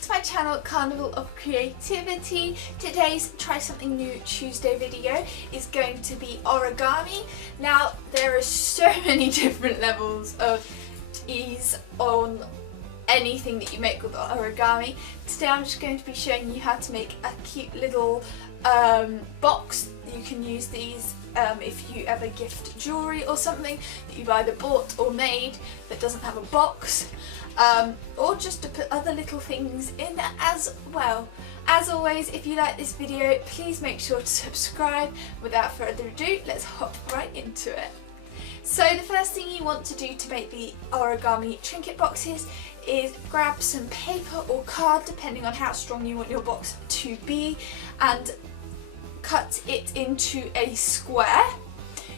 welcome to my channel, Carnival of Creativity. Today's Try Something New Tuesday video is going to be origami. Now, there are so many different levels of ease on anything that you make with origami. Today I'm just going to be showing you how to make a cute little box. You can use these if you ever gift jewellery or something that you've either bought or made that doesn't have a box, or just to put other little things in as well. As always, if you like this video, please make sure to subscribe. Without further ado, let's hop right into it. So the first thing you want to do to make the origami trinket boxes is grab some paper or card, depending on how strong you want your box to be, and cut it into a square.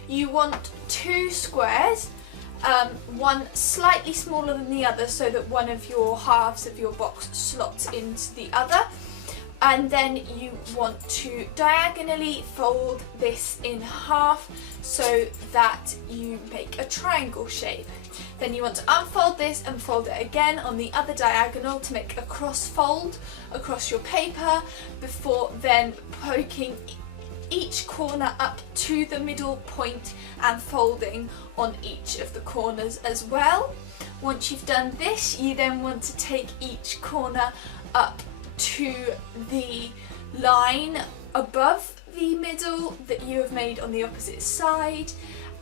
You want two squares, one slightly smaller than the other so that one of your halves of your box slots into the other. And then you want to diagonally fold this in half so that you make a triangle shape. Then you want to unfold this and fold it again on the other diagonal to make a cross fold across your paper, before then poking each corner up to the middle point and folding on each of the corners as well. Once you've done this, you then want to take each corner up to the line above the middle that you have made on the opposite side,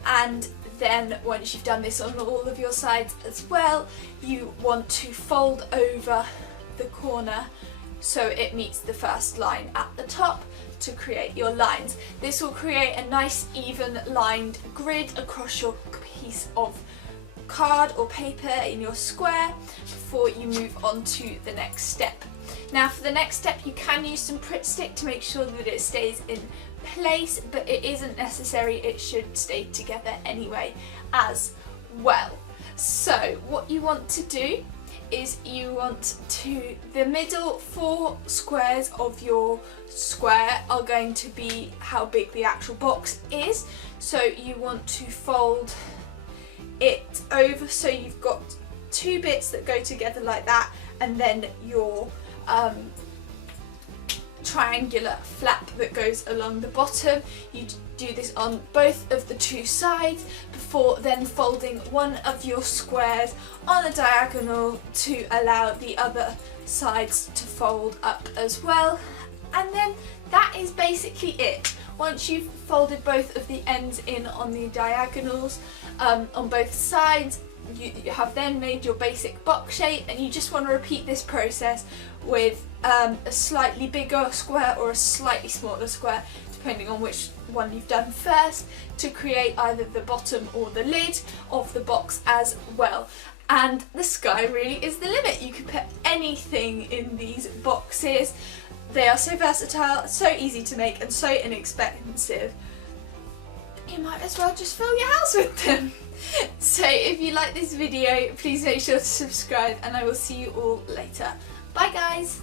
and then once you've done this on all of your sides as well, you want to fold over the corner so it meets the first line at the top to create your lines. This will create a nice even lined grid across your piece of card or paper in your square before you move on to the next step. Now, for the next step, you can use some Pritt stick to make sure that it stays in place, but it isn't necessary, it should stay together anyway as well. So what you want to do is you want to, the middle four squares of your square are going to be how big the actual box is. So you want to fold it over so you've got two bits that go together like that, and then your triangular flap that goes along the bottom. You do this on both of the two sides before then folding one of your squares on a diagonal to allow the other sides to fold up as well. And then that is basically it. Once you've folded both of the ends in on the diagonals on both sides, you have then made your basic box shape, and you just want to repeat this process with a slightly bigger square or a slightly smaller square, depending on which one you've done first, to create either the bottom or the lid of the box as well. And the sky really is the limit. You can put anything in these boxes. They are so versatile, so easy to make, and so inexpensive. You might as well just fill your house with them. So if you like this video, please make sure to subscribe, and I will see you all later. Bye guys!